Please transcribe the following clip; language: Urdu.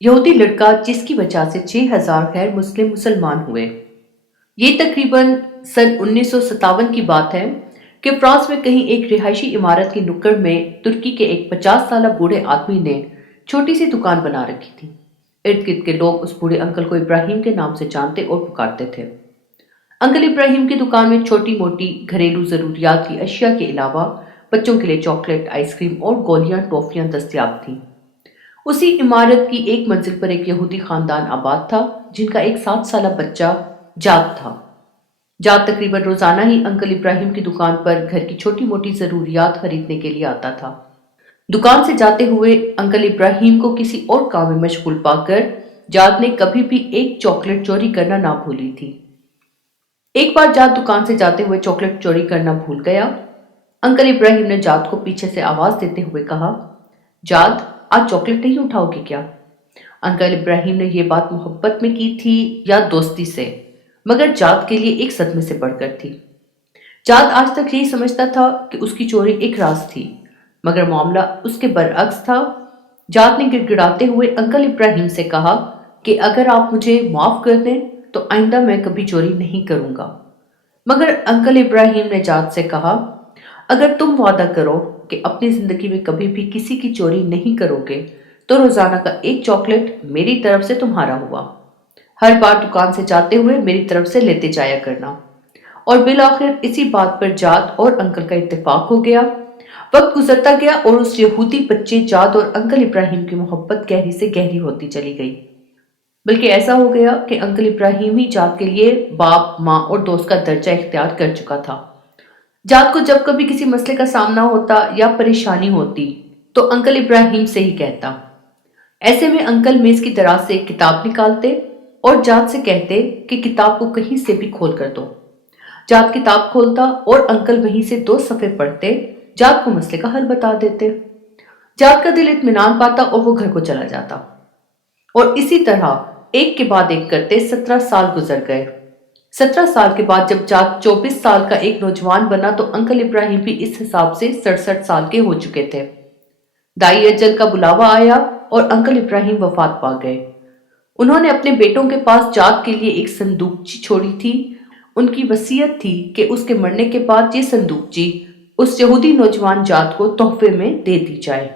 یہودی لڑکا جس کی وجہ سے 6,000 غیر مسلم مسلمان ہوئے۔ یہ تقریباً سن 1957 کی بات ہے کہ فرانس میں کہیں ایک رہائشی عمارت کی نکڑ میں ترکی کے ایک 50 سالہ بوڑھے آدمی نے چھوٹی سی دکان بنا رکھی تھی۔ ارد گرد کے لوگ اس بوڑھے انکل کو ابراہیم کے نام سے جانتے اور پکارتے تھے۔ انکل ابراہیم کی دکان میں چھوٹی موٹی گھریلو ضروریات کی اشیاء کے علاوہ بچوں کے لیے چاکلیٹ، آئس کریم اور گولیاں ٹافیاں دستیاب تھیں۔ اسی عمارت کی ایک منزل پر ایک یہودی خاندان آباد تھا جن کا ایک 7 سالہ بچہ جاد تھا۔ جاد تقریباً روزانہ ہی انکل ابراہیم کی دکان پر گھر کی چھوٹی موٹی ضروریات خریدنے کے لیے آتا تھا۔ دکان سے جاتے ہوئے انکل ابراہیم کو کسی اور کام میں مشغول پا کر جاد نے کبھی بھی ایک چاکلیٹ چوری کرنا نہ بھولی تھی۔ ایک بار جاد دکان سے جاتے ہوئے چاکلیٹ چوری کرنا بھول گیا۔ انکل ابراہیم نے جاد کو پیچھے سے آواز دیتے ہوئے کہا، جاد آج چاکلیٹ نہیں اٹھاؤ گے کیا؟ انکل ابراہیم نے یہ بات محبت میں کی تھی یا دوستی سے، مگر جاد کے لیے ایک صدمے سے بڑھ کر تھی۔ جاد آج تک یہی سمجھتا تھا کہ اس کی چوری ایک راز تھی، مگر معاملہ اس کے برعکس تھا۔ جاد نے گڑ گڑاتے ہوئے انکل ابراہیم سے کہا کہ اگر آپ مجھے معاف کر دیں تو آئندہ میں کبھی چوری نہیں کروں گا۔ مگر انکل ابراہیم نے جاد سے کہا، اگر تم وعدہ کرو کہ اپنی زندگی میں کبھی بھی کسی کی چوری نہیں کرو گے تو روزانہ کا ایک چاکلیٹ میری طرف سے تمہارا ہوا۔ ہر بار دکان سے جاتے ہوئے میری طرف سے لیتے جایا کرنا۔ اور بالآخر اسی بات پر جاد اور انکل کا اتفاق ہو گیا۔ وقت گزرتا گیا اور اس یہودی بچے جاد اور انکل ابراہیم کی محبت گہری سے گہری ہوتی چلی گئی، بلکہ ایسا ہو گیا کہ انکل ابراہیم ہی جاد کے لیے باپ، ماں اور دوست کا درجہ اختیار کر چکا تھا۔ جاد کو جب کبھی کسی مسئلے کا سامنا ہوتا یا پریشانی ہوتی تو انکل ابراہیم سے ہی کہتا۔ ایسے میں انکل میز کی دراز سے ایک کتاب نکالتے اور جاد سے کہتے کہ کتاب کو کہیں سے بھی کھول کر دو۔ جاد کتاب کھولتا اور انکل وہیں سے 2 صفحے پڑھتے، جاد کو مسئلے کا حل بتا دیتے۔ جاد کا دل اطمینان پاتا اور وہ گھر کو چلا جاتا۔ اور اسی طرح ایک کے بعد ایک کرتے 17 سال گزر گئے۔ 17 سال کے بعد جب جاد 24 سال کا ایک نوجوان بنا تو انکل ابراہیم بھی اس حساب سے 67 سال کے ہو چکے تھے۔ دائی اجل کا بلاوا آیا اور انکل ابراہیم وفات پا گئے۔ انہوں نے اپنے بیٹوں کے پاس جاد کے لیے ایک صندوقچی چھوڑی تھی۔ ان کی وصیت تھی کہ اس کے مرنے کے بعد یہ صندوقچی اس یہودی نوجوان جاد کو تحفے میں دے دی جائے۔